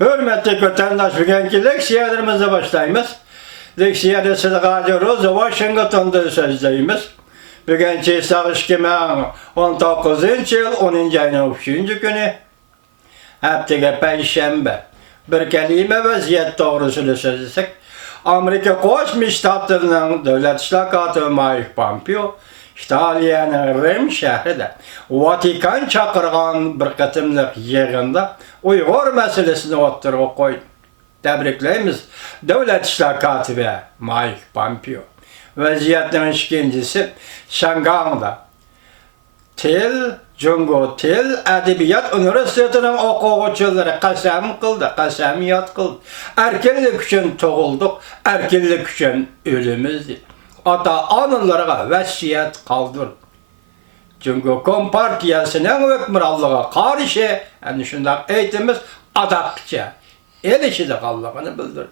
Hürmetli vatandaş, bugünkü leksiyalarımıza başlayımız. Leksiyada Sıdgacı Roza Washington'da sözleyimiz. Bugünkü sağış kimen 19. yıl 10. ayının 3. günü. Haftaga Perşembe. Bir kelime vaziyet doğrusunu sözlesek. Amerika Koçmuş Ştatlarının Devlet İşlakatı Mike Pompeo, İtalya'nın Rim şehrinde Vatikan çakırgan bir kıtımlık yığında Uygur meselesini oturup koydu. Tebrikleyimiz Devlet İşlakatı ve Mike Pompeo. Vaziyetlerin ikincisi Şangang'da Jungo Til Edebiyat Üniversitesi'nin okuyucuları kasamiyat kıldı. Erkinlik için doğulduk, erkinlik için ölümüzdü. Ata anılara vesiyet kaldırdı. Jungo Kompartiyasının hükümranlığa karşı, yani şundan eğitimiz adakça, el işi de kaldığını bildirdi.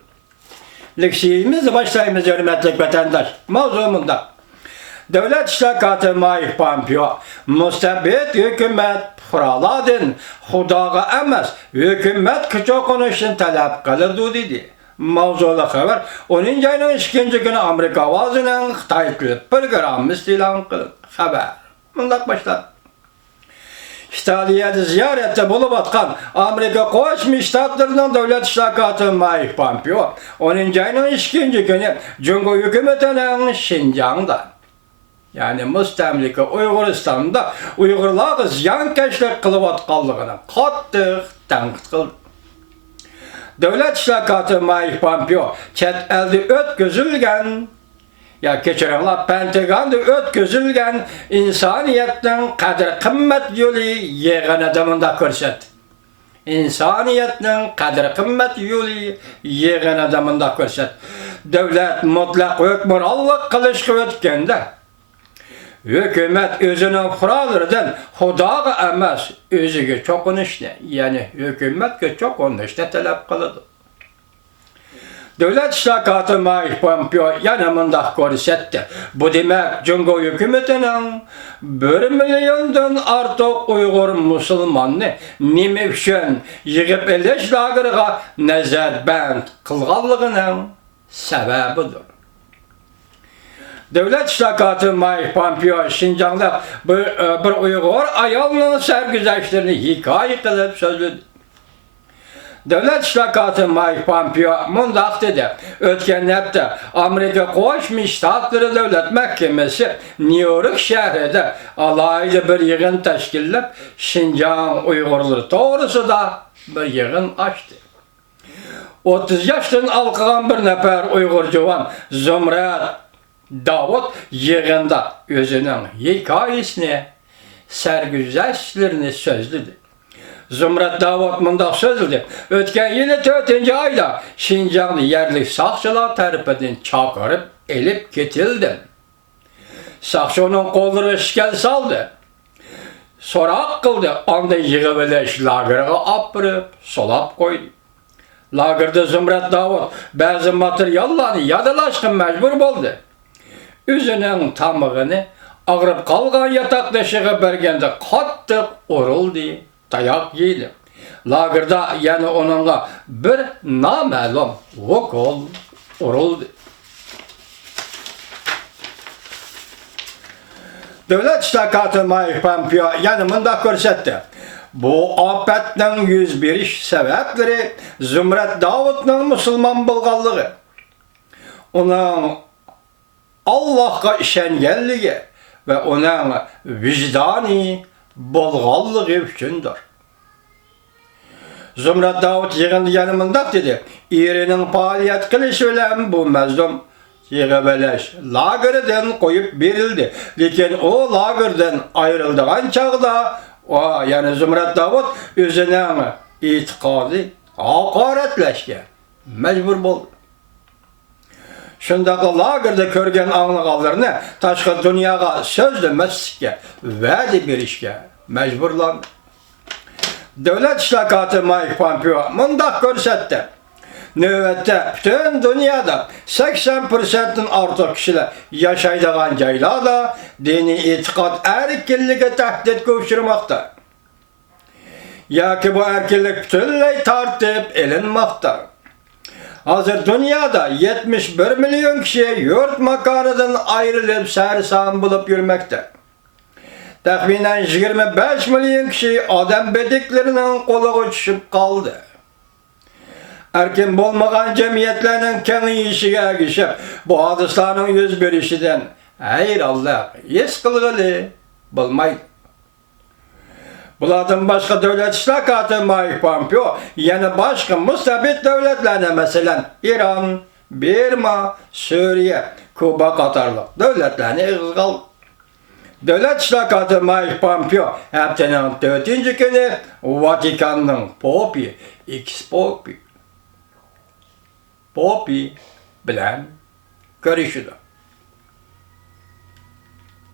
Leksiyimiz başlayımız hürmetli vatandaş. Mevzumunda Devlet İşlakatı Mike Pompeo, müstebbit hükümet fıraladın, Hudaga emez, hükümet küçük konuşun talep kılırdı dedi. Mavzula haber, 10. ayının 2. günü Amerika vazının Xitay programı istilan kıldı. Haber. Bundan başlar. İtalya'da ziyarette bulup atkan Amerika Koçmuş Ştatlarının Devlet İşlakatı Mike Pompeo, 10. ayının 2. günü Cumhur hükümetinin Şinjan'da, yani müstemlike Uyguristan'da Uygurlarga ziyankeşlik kılıp atkanlığını kattık tenkit kıldı. Devlet İşlakatı Mike Pompeo chet elde ötközülgen, ya keçirenler Pentagon'da ötközülgen insaniyetin kadir kımmet yolu yeğen adamında körset. İnsaniyetin kadir kımmet yolu yeğen adamında körset. Devlet mutlak hükmürallık kılışkı ötkende. Hükümet özünün kurallarından Hudaga emez, özüge çok konuştu. Yani hükümet çok konuştu, talep kılıdı. Devlet İşlakatı Mike Pompeo yanımında görsetti. Bu demek Cumhur hükümetinin 1 milyondan artık Uygur Müslümanını nime üçün yığıp eleş lagırga nezarband kılganlığının sebebidir. Devlet İşlakatı Mike Pompeo Şinjan'da bir Uygur ayalının sergüzeşlerini hikaye kılıp sözledi. Devlet İşlakatı Mike Pompeo mundaq dedi. Ötken hafta Amerika Koçmuş Ştatları Devlet Mahkemesi New York şehrinde alaylı bir yığın teşkillep Şinjan Uygurları doğrusunda bir yığın açtı. 30 yaştan alkıgan bir nefer Uygur Jovan Zumrat Davut yığında özünün hikayesini, sergüzeşlerini sözledi. Zumrat Davut mundaq sözledi. Ötken yılı 4. ayda Şinjan'da yerli sakçılar tarafından çakırıp elip ketildi. Sakçı onun kolları şikel saldı. Sorak kıldı. Onda yığıveleş lagırga apırıp solap koydu. Lagırda Zumrat Davut bazı materyallarını yadalaşkın mecbur oldu. Üzünün tamığını ağrıp kalgan yatak deşiğe bergende kattık uruldu. Dayak yedi. Lagırda yani onunla bir namalum vokul uruldu. Devlet İşlakatı Mike Pompeo yanımında görsetti. Bu afetin yüz beriş sebepleri Zumrat Davut'un Müslüman bulgallığı. Onun Allah'a işengenliği ve onun vicdani bolgallığı üçündür. Zumrat Davut yığındı yanımında dedi. İrinin faaliyet kılışı bilen bu mezlum yığıveleş lagırdan koyup verildi. Lekin o lagırdan ayrıldığın çağda yani Zumrat Davut özünün itikadı hakaretleşke mecbur oldu. Şundaqı lagırda körgen anlıqallarını taşqı dünyaga sözlemesike, vədi berişke mecburlandı. Devlet İşlakatı Mike Pompeo mundaq görsetti. Növbette bütün dünyada 80%'ın artıq kişiler yaşaydığan jaylarda dini itiqad erkinliğe tehdit göçürmekte. ya ki bu erkinlik bütünlüğü tartıp elinmekte. Hazır dünyada 71 milyon kişi yurt makarından ayrılıp sersan bulup yürümekte. Tahminen 25 milyon kişi adam bediklerinin kolu düşüp kaldı. Erkin bulmagan cemiyetlerinin kengiyişine erişip bu hadislerin yüz verişinden hayır Allah yes kılgılı bulmaydı. Bulardan başka devlet işlakatı Mike Pompeo yani başka mustabit devletlerine mesela İran, Birma, Suriye, Kuba katarlı devletlerine ızgal. Devlet işlakatı Mike Pompeo haftanın 4. günü Vatikan'ın Popi, X-Popi bilen görüşüdür.